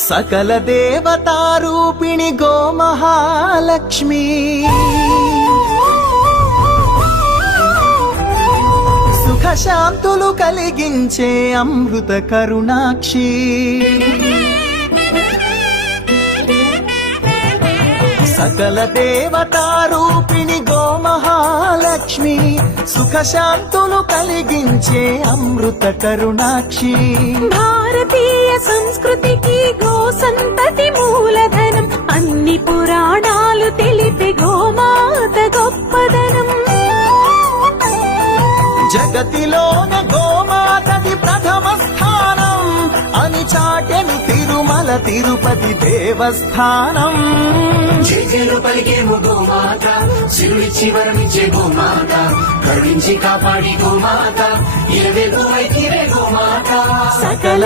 సకల దేవతారూపిణి గోమహాలక్ష్మి సుఖ శాంతులు కలిగించే అమృత కరుణాక్షి సకల దేవతారూపిణి గోమహాలక్ష్మి సుఖ శాంతులు కలిగించే అమృత కరుణాక్షి భారతీయ సంస్కృతికి గో సంతతి మూలధనం అన్ని పురాణాలు తెలిపే గోమాత గొప్పదనం జగతిలోన గోమాతది ప్రథమ స్థానం అని చాటెను తిరుమల తిరుపతి దేవస్థానం జేజేలు పలికేము గోమాత శివుడిచ్చి వరమిచ్చే గోమాత కరుణించి కాపాడి గోమాత ఇలవెల్పు వైతిరే గోమాత సకల